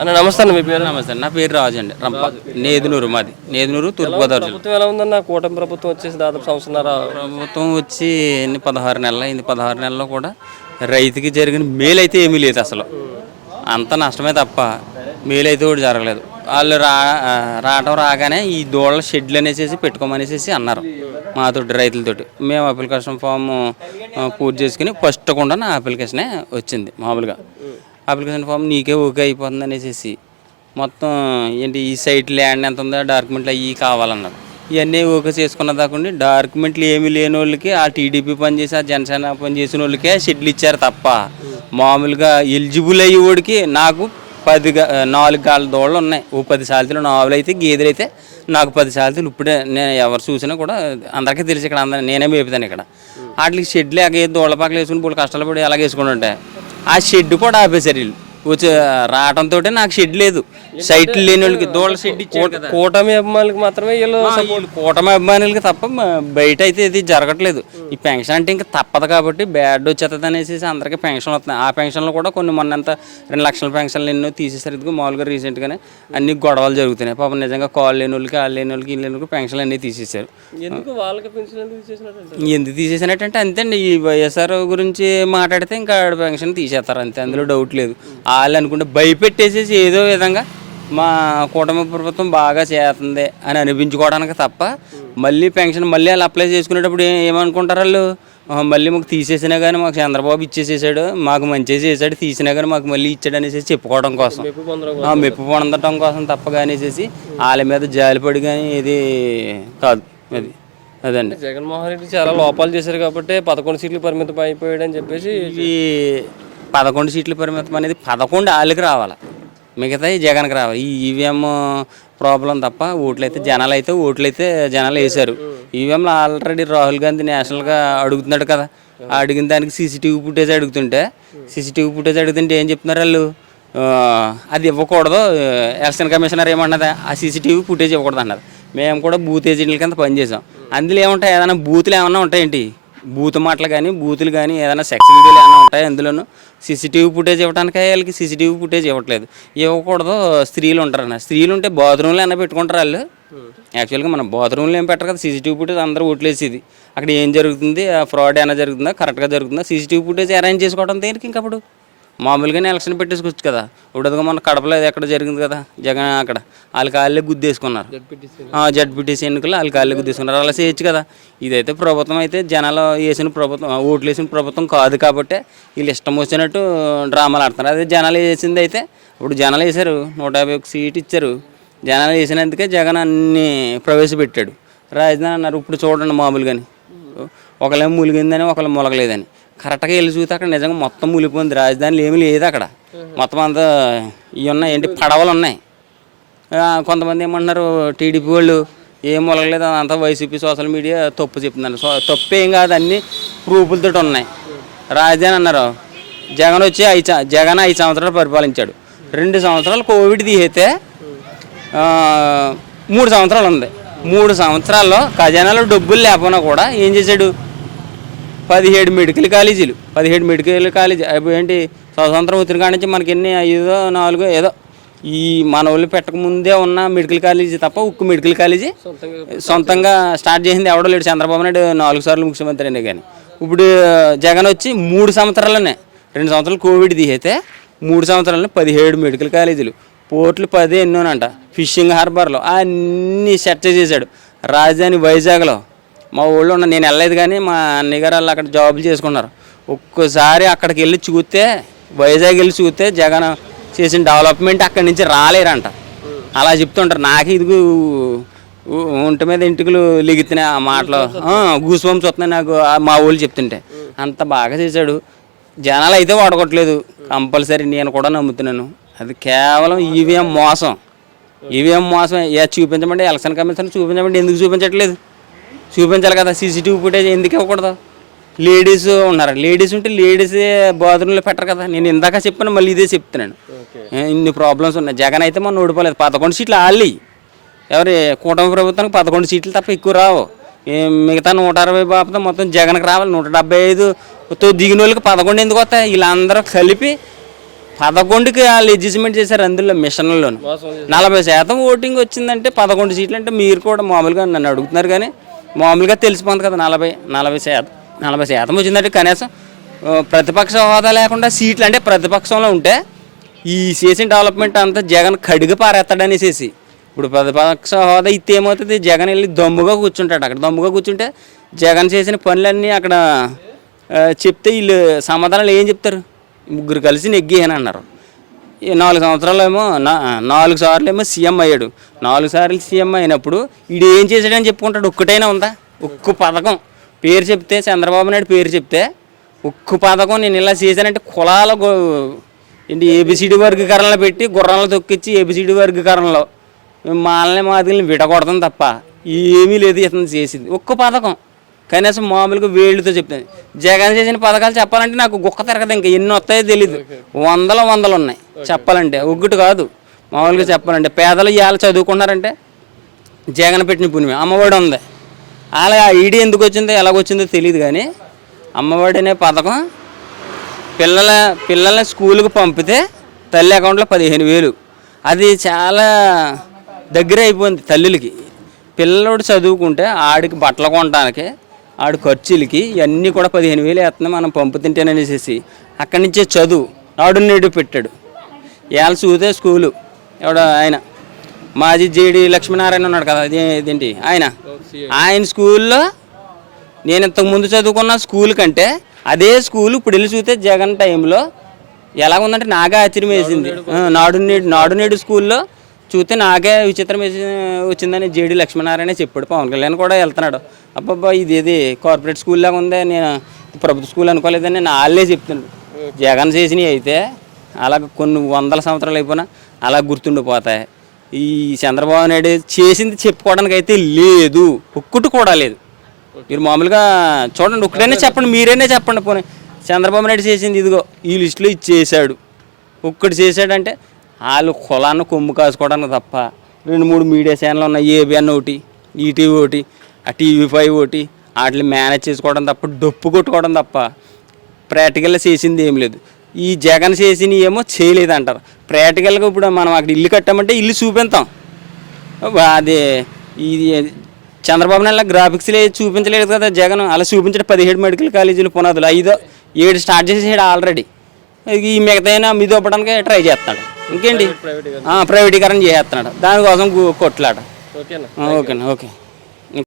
అన్న నమస్తే అన్న, మీ పేరు? నమస్తే, నా పేరు రాజు అండి. నేదునూరు, మాది నేదునూరు, తూర్పుగోదావరి జిల్లా. ప్రభుత్వం ఎలా ఉందన్న? కూటమి ప్రభుత్వం వచ్చేసి దాదాపు సంవత్సరాల ప్రభుత్వం వచ్చి 16 నెలలు అయింది. 16 నెలల్లో కూడా రైతుకి జరిగిన మేలు అయితే ఏమీ లేదు. అసలు అంత నష్టమే తప్ప మేలు అయితే కూడా జరగలేదు. వాళ్ళు రావటం రాగానే ఈ దూడల షెడ్లు అనేసి పెట్టుకోమనేసి అన్నారు మాతోటి, రైతులతోటి. మేము అప్లికేషన్ ఫామ్ పూర్తి చేసుకుని ఫస్ట్ కూడా నా అప్లికేషనే వచ్చింది. మామూలుగా అప్లికేషన్ ఫామ్ నీకే ఓకే అయిపోతుంది అనేసి మొత్తం ఏంటి ఈ సైట్ ల్యాండ్ ఎంత ఉందో డాక్యుమెంట్లు అవి కావాలన్నారు. ఇవన్నీ ఓకే చేసుకున్న దాకా డాక్యుమెంట్లు ఏమీ లేని వాళ్ళకి, ఆ టీడీపీ పనిచేసి ఆ జనసేన పనిచేసిన వాళ్ళకే షెడ్లు ఇచ్చారు తప్ప మామూలుగా ఎలిజిబుల్ అయ్యేవాడికి నాకు 4 గాళ్ళ దూడలు ఉన్నాయి. ఓ 10 సాలతీలు, 4 అయితే గేదెలు అయితే నాకు 10 సాలతీలు. ఇప్పుడే నేను ఎవరు చూసినా కూడా అందరికీ తెలిసి ఇక్కడ నేనే మేపుతాను ఇక్కడ. వాటికి షెడ్లు దూడల పక్కన వేసుకుని పూలు కష్టాలు పడి ఎలాగ వేసుకుని ఉంటాయి. ఆ షెడ్ కూడా ఆపేశారు వీళ్ళు వచ్చి రావడంతో. నాకు షెడ్ లేదు, సైట్లు లేని వాళ్ళకి దూడల షెడ్ ఇచ్చారు. కూటమి అభిమానులకు మాత్రమే వీళ్ళు కూటమి అభిమానులకి తప్ప బయట అయితే ఇది జరగట్లేదు. ఈ పెన్షన్ అంటే ఇంకా తప్పదు కాబట్టి బ్యాడ్ వచ్చేస్తుంది అనేసి అందరికీ పెన్షన్ వస్తున్నాయి. ఆ పెన్షన్లు కూడా కొన్ని మొన్నంత 2 లక్షల పెన్షన్లు ఎన్నో తీసేసారు. ఇదిగో మామూలుగా రీసెంట్గానే అన్ని గొడవలు జరుగుతున్నాయి. పాపం నిజంగా కాల్ లేని వాళ్ళకి, వాళ్ళు లేని వాళ్ళకి, ఇల్లు లేని వాళ్ళకి పెన్షన్లు అన్నీ తీసేశారు. ఎందుకు వాళ్ళకి పెన్షన్ ఎందుకు తీసేసినట్టంటే అంతే అండి, ఈ వైఎస్ఆర్ గురించి మాట్లాడితే ఇంకా పెన్షన్ తీసేస్తారు అంతే, అందులో డౌట్ లేదు. వాళ్ళు అనుకుంటే భయపెట్టేసేసి ఏదో విధంగా మా కూటమి ప్రభుత్వం బాగా చేస్తుంది అని అనిపించుకోవడానికి తప్ప మళ్ళీ పెన్షన్ మళ్ళీ వాళ్ళు అప్లై చేసుకునేటప్పుడు ఏమనుకుంటారు వాళ్ళు, మళ్ళీ మాకు తీసేసినా కానీ మాకు చంద్రబాబు ఇచ్చేసేసాడు, మాకు మంచిగా చేసాడు, తీసినా కానీ మాకు మళ్ళీ ఇచ్చాడు అనేసి చెప్పుకోవడం కోసం, మెప్పు పొందడం కోసం తప్ప కానిసేసి వాళ్ళ మీద జాలిపడి కానీ ఇది కాదు. అదండి. జగన్మోహన్ రెడ్డి చాలా లోపాలు చేశారు కాబట్టి 11 సీట్లు పరిమితం అయిపోయాడు అని చెప్పేసి ఈ 11 సీట్ల పరిమితం అనేది 11 వాళ్ళకి రావాలి, మిగతా జగన్కి రావాలి. ఈ ఈవీఎం ప్రాబ్లం తప్ప ఓట్లయితే జనాలు వేశారు. ఈవీఎంలో ఆల్రెడీ రాహుల్ గాంధీ నేషనల్గా అడుగుతున్నాడు కదా, అడిగిన దానికి సీసీటీవీ ఫుటేజ్ అడుగుతుంటే ఏం చెప్తున్నారు వాళ్ళు, అది ఇవ్వకూడదు. ఎలక్షన్ కమిషనర్ ఏమన్నది, ఆ సీసీటీవీ ఫుటేజ్ ఇవ్వకూడదు అన్నది. మేము కూడా బూత్ ఏజెంట్ల కింద పనిచేసాం. అందులో ఏముంటాయి, ఏదైనా బూతులు ఏమన్నా ఉంటాయేంటి, బూత్ మాటలు కానీ బూతులు కానీ ఏదైనా సెక్స్ వీడియోలు ఏమైనా ఉంటాయి అందులోనూ. సీసీటీవీ ఫుటేజ్ ఇవ్వడానికి వాళ్ళకి సీసీటీవీ ఫుటేజ్ ఇవ్వట్లేదు. ఇవ్వకూడదు, స్త్రీలు ఉంటారన్న, స్త్రీలు ఉంటే బాత్రూంలో అయినా పెట్టుకుంటారు వాళ్ళు. యాక్చువల్గా మనం బాత్రూంలో ఏం పెట్టరు కదా, సీసీటీవీ ఫుటేజ్ అందరూ ఓట్లేసేది. అక్కడ ఏం జరుగుతుంది, ఆ ఫ్రాడ్ ఏమైనా జరుగుతుందా, కరెక్ట్గా జరుగుతుందా, సీసీటీవీ ఫుటేజ్ అరేంజ్ చేసుకోవడం దేనికి? ఇంకప్పుడు మామూలుగానే ఎలక్షన్ పెట్టేసుకోవచ్చు కదా. ఇప్పుడుగా మన కడపలో ఎక్కడ జరిగింది కదా, జగన్ అక్కడ వాళ్ళే గుద్దేసుకున్నారు. జడ్పీటీసీ ఎన్నికలు వాళ్ళే గుద్దేసుకున్నారు. అలా చేయొచ్చు కదా. ఇదైతే ప్రభుత్వం అయితే జనాలు వేసిన ప్రభుత్వం, ఓట్లు వేసిన ప్రభుత్వం కాదు కాబట్టి వీళ్ళు ఇష్టం వచ్చినట్టు డ్రామాలు ఆడుతున్నారు. అదే జనాలు వేసింది అయితే, ఇప్పుడు జనాలు వేశారు, 151 సీట్ ఇచ్చారు. జనాలు వేసినందుకే జగన్ అన్నీ ప్రవేశపెట్టాడు. రాజధాని అన్నారు. ఇప్పుడు చూడండి మామూలుగాని ఒకళ్ళేమో ములిగిందని ఒకళ్ళు మొలగలేదని. కరెక్ట్గా వెళ్ళి చూస్తే అక్కడ నిజంగా మొత్తం ములిపోయింది. రాజధానిలో ఏమీ లేదు అక్కడ. మొత్తం అంతా ఇవి ఉన్నాయి, ఏంటి పడవలు ఉన్నాయి. కొంతమంది ఏమంటున్నారు, టీడీపీ వాళ్ళు ఏం మొలగలేదు, అంతా వైసీపీ సోషల్ మీడియా తప్పు చెప్తున్నారు. తప్పేం కాదు, అన్ని ప్రూఫ్లతో ఉన్నాయి. రాజధాని అన్నారు. జగన్ 5 సంవత్సరాలు పరిపాలించాడు. 2 సంవత్సరాలు కోవిడ్ తీసేస్తే 3 సంవత్సరాలు ఉంది. 3 సంవత్సరాల్లో ఖజానాలో డబ్బులు లేకపోయినా కూడా ఏం చేశాడు, 17 మెడికల్ కాలేజీలు. 17 మెడికల్ కాలేజీ ఏంటి, స్వతంత్రం వచ్చిన కాడి నుంచి మనకి ఎన్ని 5 4 ఏదో ఈ మన వాళ్ళు పెట్టకముందే ఉన్న మెడికల్ కాలేజీ తప్ప ఒక్క మెడికల్ కాలేజీ సొంతంగా స్టార్ట్ చేసింది ఎవడో లేడు. చంద్రబాబు నాయుడు 4 సార్లు ముఖ్యమంత్రి అయినా కానీ. ఇప్పుడు జగన్ వచ్చి 3 సంవత్సరాలనే, 2 సంవత్సరాలు కోవిడ్ తీసేస్తే 3 సంవత్సరాలనే 17 మెడికల్ కాలేజీలు, పోర్ట్లు 10 ఎన్నోనంట, ఫిషింగ్ హార్బర్లో అన్నీ సెట్ చేశాడు. రాజధాని వైజాగ్లో మా ఊళ్ళో ఉన్న, నేను వెళ్ళలేదు కానీ మా అన్నయ్య గారు వాళ్ళు అక్కడ జాబులు చేసుకున్నారు. ఒక్కసారి అక్కడికి వెళ్ళి చూస్తే, వైజాగ్ వెళ్ళి చూస్తే జగన్ చేసిన డెవలప్మెంట్ అక్కడి నుంచి రాలేరంట. అలా చెప్తుంటారు. నాకు ఇది ఒంటి మీద ఇంటికలు లిగుతున్నాయి ఆ మాటలో, గూస్బంప్స్ వస్తున్నాయి నాకు మా ఊళ్ళు చెప్తుంటే. అంత బాగా చేశాడు. జనాలు అయితే వాడుకోవట్లేదు కంపల్సరీ, నేను కూడా నమ్ముతున్నాను. అది కేవలం ఈవీఎం మోసం. చూపించమంటే ఎలక్షన్ కమిషన్ చూపించమంటే ఎందుకు చూపించట్లేదు? చూపించాలి కదా. సీసీటీవీ ఫుటేజ్ ఎందుకు ఇవ్వకూడదు? లేడీస్ ఉన్నారు, లేడీస్ ఉంటే లేడీసే బాత్రూంలో పెట్టరు కదా. నేను ఇందాక చెప్పాను, మళ్ళీ ఇదే చెప్తున్నాను. ఇన్ని ప్రాబ్లమ్స్ ఉన్నాయి. జగన్ అయితే మొన్న ఓడిపోలేదు. 11 సీట్లు ఆళ్ళి, ఎవరి కూటమి ప్రభుత్వానికి 11 సీట్లు తప్ప ఎక్కువ రావు. మిగతా 160 బాబుతో మొత్తం జగన్కి రావాలి. 175తో దిగిన వాళ్ళకి 11 ఎందుకు వస్తాయి? వీళ్ళందరూ కలిపి 11కి వాళ్ళు అడ్జస్ట్మెంట్ చేశారు అందులో మిషన్లోను. 40% ఓటింగ్ వచ్చిందంటే 11 సీట్లు అంటే మీరు కూడా మామూలుగా నన్ను అడుగుతున్నారు కానీ మామూలుగా తెలిసిపోతుంది కదా. 40% వచ్చిందంటే కనీసం ప్రతిపక్ష హోదా లేకుండా సీట్లు అంటే ప్రతిపక్షంలో ఉంటే ఈ చేసిన డెవలప్మెంట్ అంతా జగన్ కడిగి పారేస్తాడనేసి. ఇప్పుడు ప్రతిపక్ష హోదా ఇస్తే ఏమవుతుంది, జగన్ వెళ్ళి దమ్ముగా కూర్చుంటాడు. అక్కడ దమ్ముగా కూర్చుంటే జగన్ చేసిన పనులన్నీ అక్కడ చెప్తే వీళ్ళు సమాధానాలు ఏం చెప్తారు, ముగ్గురు కలిసి నెగ్గియని అన్నారు. 4 సంవత్సరాలు ఏమో 4 సార్లు ఏమో సీఎం అయ్యాడు. 4 సార్లు సీఎం అయినప్పుడు వీడు ఏం చేశాడని చెప్పుకుంటాడు. ఒక్కటైనా ఉందా? ఒక్క పథకం పేరు చెప్తే, చంద్రబాబు నాయుడు పేరు చెప్తే ఒక్క పథకం నేను ఇలా చేశానంటే కులాల ఏంటి ఏబిసిడి వర్గీకరణలో పెట్టి గుర్రాలను తొక్కిచ్చి ఏబిసిడి వర్గీకరణలో మాలని మాదిరిని విడగొడతాం తప్ప ఏమీ లేదు ఇతను చేసింది. ఒక్క పథకం కనీసం మామూలుగా వేళ్ళతో చెప్తాను. జగన్ చేసిన పథకాలు చెప్పాలంటే నాకు గుక్క తిరగదు. ఇంకా ఎన్ని వస్తాయో తెలీదు. వందలు ఉన్నాయి చెప్పాలంటే. ఒక్కటి కాదు మామూలుగా చెప్పాలంటే. పేదలు ఇవాళ చదువుకున్నారంటే జగన్ పెట్టిన పుణ్యమే. అమ్మఒడి ఉంది, అలా ఐడి ఎందుకు వచ్చిందో ఎలాగొచ్చిందో తెలియదు కానీ అమ్మఒడి అనే పథకం పిల్లల్ని స్కూల్కి పంపితే తల్లి అకౌంట్లో 15,000. అది చాలా దగ్గర అయిపోయింది తల్లులకి. పిల్లడు చదువుకుంటే ఆడికి బట్టలు కొనడానికి ఆడి ఖర్చులకి ఇవన్నీ కూడా 15,000 వేస్తున్నాయి మనం పంపుతుంటేననేసి అక్కడి నుంచే చదువు నాడు నేడు పెట్టాడు. ఇవాళ చూస్తే స్కూలు ఎవడ ఆయన మాజీ జేడి లక్ష్మీనారాయణ ఉన్నాడు కదా, ఇదేంటి ఆయన స్కూల్లో నేను ఇంతకుముందు చదువుకున్న స్కూల్ కంటే అదే స్కూల్ ఇప్పుడు వెళ్ళి చూస్తే జగన్ టైంలో ఎలా ఉందంటే నాకే ఆశ్చర్యం వేసింది. నాడు నేడు స్కూల్లో చూస్తే నాకే విచిత్రం వచ్చిందని జేడి లక్ష్మీనారాయణ చెప్పాడు. పవన్ కళ్యాణ్ కూడా వెళ్తున్నాడు. అబ్బాబ్బా ఇది కార్పొరేట్ స్కూల్ లాగా ఉందే, నేను ప్రభుత్వ స్కూల్ అనుకోలేదని నేను వాళ్ళే చెప్తున్నాడు. జగన్ చేసినవి అయితే అలా కొన్ని 100 సంవత్సరాలు అయిపోయినా అలా గుర్తుండిపోతాయి. ఈ చంద్రబాబు నాయుడు చేసింది చెప్పుకోవడానికి అయితే లేదు, ఒక్కటి కూడా లేదు. మీరు మామూలుగా చూడండి, ఒక్కటైనా చెప్పండి, మీరైనా చెప్పండి. పోనీ చంద్రబాబు నాయుడు చేసింది ఇదిగో ఈ లిస్టులో ఇచ్చేసాడు, ఒక్కటి చేశాడంటే వాళ్ళు కులాన్ని కొమ్ము కాసుకోవడానికి తప్ప 2-3 మీడియా ఛానల్ ఉన్నాయి. ఏబిఎన్ ఒకటి, ఈటీవీ ఒకటి, ఆ TV5 ఒకటి, వాటిని మేనేజ్ చేసుకోవడం తప్ప డొప్పు కొట్టుకోవడం తప్ప ప్రాక్టికల్గా చేసింది ఏం లేదు. ఈ జగన్ చేసినవి ఏమో చేయలేదు అంటారు. ప్రాక్టికల్గా ఇప్పుడు మనం అక్కడ ఇల్లు కట్టామంటే ఇల్లు చూపిస్తాం. అది ఇది చంద్రబాబు నాయుడు గ్రాఫిక్స్లో చూపించలేదు కదా జగన్. అలా చూపించడం 17 మెడికల్ కాలేజీలు పునాదులు 5-7 స్టార్ట్ చేసేసాడు ఆల్రెడీ. ఈ మిగతా మీద ఇవ్వడానికి ట్రై చేస్తున్నాడు. ఇంకేంటి ప్రైవేటీకరణ చేసేస్తున్నాడు. దానికోసం కొట్లాట. ఓకేనా? ఓకే.